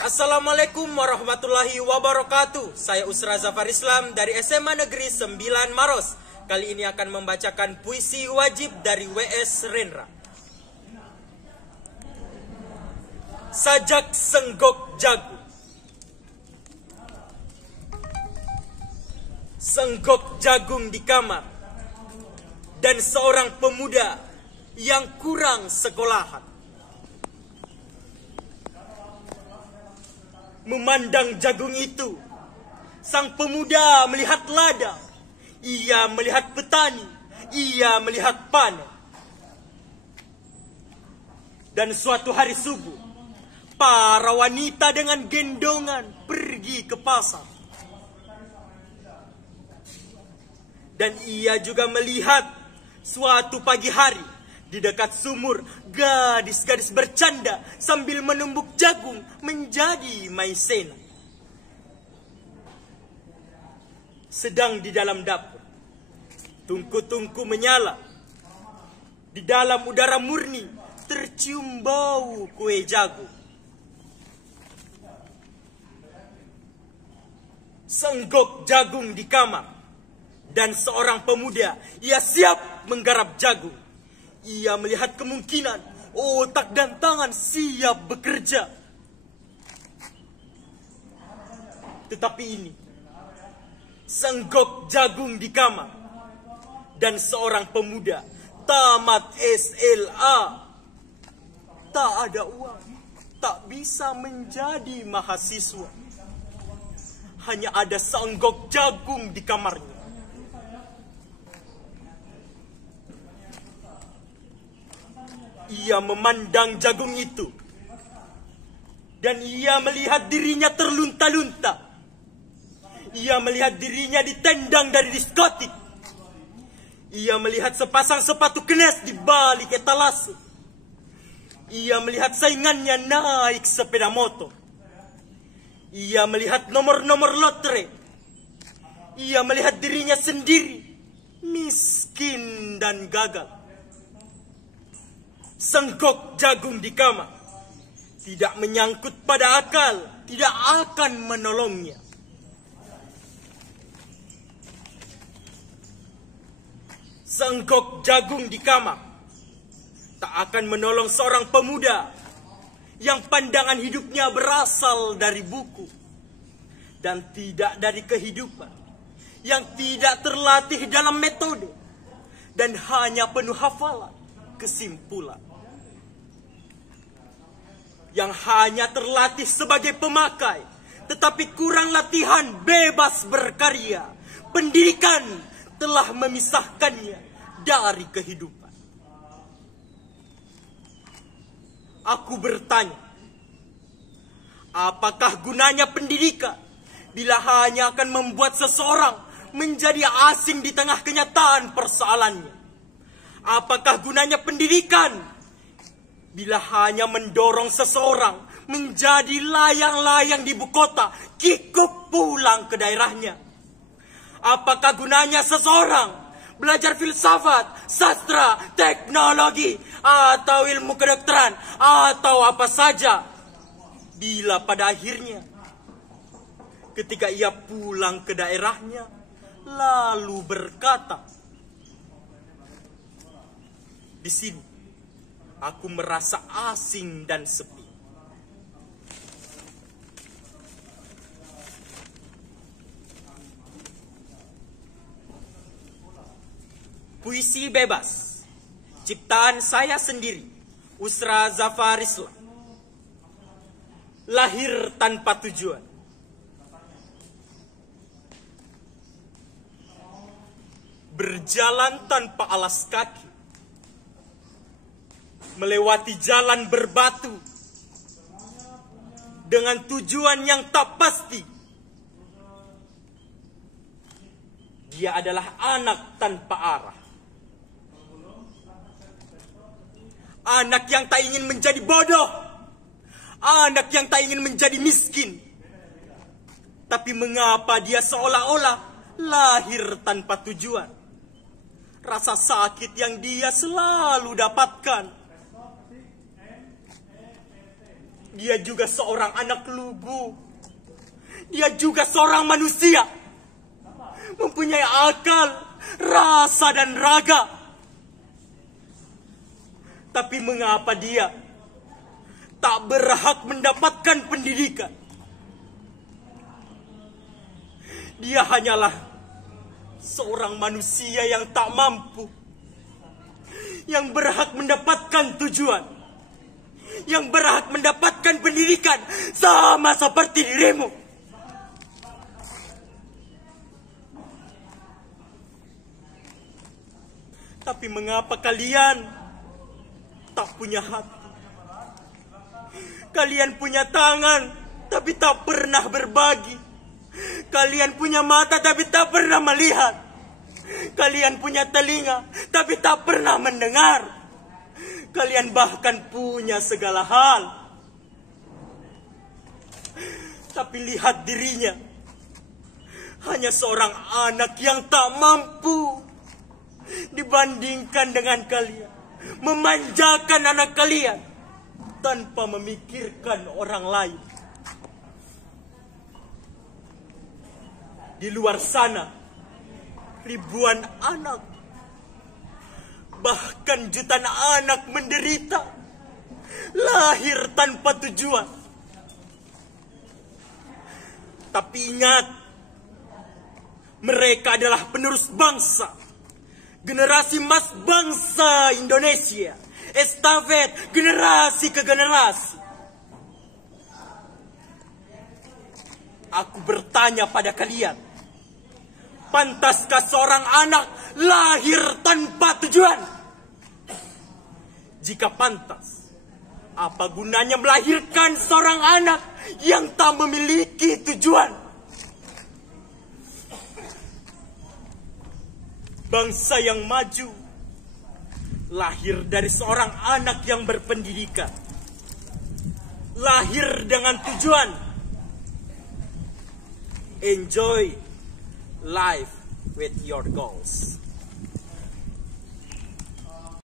Assalamualaikum warahmatullahi wabarakatuh. Saya Usra Zafar Islam dari SMA Negeri 9 Maros. Kali ini akan membacakan puisi wajib dari W.S. Rendra. Sajak senggok jagung. Senggok jagung di kamar, dan seorang pemuda yang kurang sekolahan memandang jagung itu. Sang pemuda melihat ladang, ia melihat petani, ia melihat panen. Dan suatu hari subuh, para wanita dengan gendongan pergi ke pasar. Dan ia juga melihat suatu pagi hari di dekat sumur, gadis-gadis bercanda sambil menumbuk jagung menjadi maizena. Sedang di dalam dapur, tungku-tungku menyala. Di dalam udara murni tercium bau kue jagung. Senggok jagung di kamar, dan seorang pemuda, ia siap menggarap jagung. Ia melihat kemungkinan otak dan tangan siap bekerja. Tetapi ini, senggok jagung di kamar, dan seorang pemuda tamat SLA. Tak ada uang, tak bisa menjadi mahasiswa. Hanya ada senggok jagung di kamarnya. Ia memandang jagung itu, dan ia melihat dirinya terlunta-lunta. Ia melihat dirinya ditendang dari diskotik. Ia melihat sepasang sepatu kenes di balik etalase. Ia melihat saingannya naik sepeda motor. Ia melihat nomor-nomor lotre. Ia melihat dirinya sendiri miskin dan gagal. Senggok jagung di kamar tidak menyangkut pada akal, tidak akan menolongnya. Senggok jagung di kamar tak akan menolong seorang pemuda yang pandangan hidupnya berasal dari buku dan tidak dari kehidupan, yang tidak terlatih dalam metode dan hanya penuh hafalan kesimpulan, yang hanya terlatih sebagai pemakai, tetapi kurang latihan bebas berkarya. Pendidikan telah memisahkannya dari kehidupan. Aku bertanya, apakah gunanya pendidikan bila hanya akan membuat seseorang menjadi asing di tengah kenyataan persoalannya? Apakah gunanya pendidikan bila hanya mendorong seseorang menjadi layang-layang di ibu kota, kikuk pulang ke daerahnya? Apakah gunanya seseorang belajar filsafat, sastra, teknologi, atau ilmu kedokteran, atau apa saja, bila pada akhirnya ketika ia pulang ke daerahnya lalu berkata, "Di sini aku merasa asing dan sepi." Puisi bebas, ciptaan saya sendiri, Usra Zafar Islam. Lahir tanpa tujuan. Berjalan tanpa alas kaki. Melewati jalan berbatu dengan tujuan yang tak pasti. Dia adalah anak tanpa arah. Anak yang tak ingin menjadi bodoh. Anak yang tak ingin menjadi miskin. Tapi mengapa dia seolah-olah lahir tanpa tujuan? Rasa sakit yang dia selalu dapatkan Dia juga seorang anak lugu. Dia juga seorang manusia. Mempunyai akal, rasa dan raga. Tapi mengapa dia tak berhak mendapatkan pendidikan? Dia hanyalah seorang manusia yang tak mampu, yang berhak mendapatkan tujuan, yang berhak mendapatkan pendidikan sama seperti dirimu. Tapi mengapa kalian tak punya hati? Kalian punya tangan, tapi tak pernah berbagi. Kalian punya mata, tapi tak pernah melihat. Kalian punya telinga, tapi tak pernah mendengar. Kalian bahkan punya segala hal, tapi lihat dirinya, hanya seorang anak yang tak mampu dibandingkan dengan kalian. Memanjakan anak kalian tanpa memikirkan orang lain. Di luar sana, ribuan anak, bahkan jutaan anak menderita, lahir tanpa tujuan. Tapi ingat, mereka adalah penerus bangsa, generasi emas bangsa Indonesia, estafet generasi ke generasi. Aku bertanya pada kalian, pantaskah seorang anak lahir tanpa tujuan? Jika pantas, apa gunanya melahirkan seorang anak yang tak memiliki tujuan? Bangsa yang maju lahir dari seorang anak yang berpendidikan, lahir dengan tujuan. Enjoy life with your goals.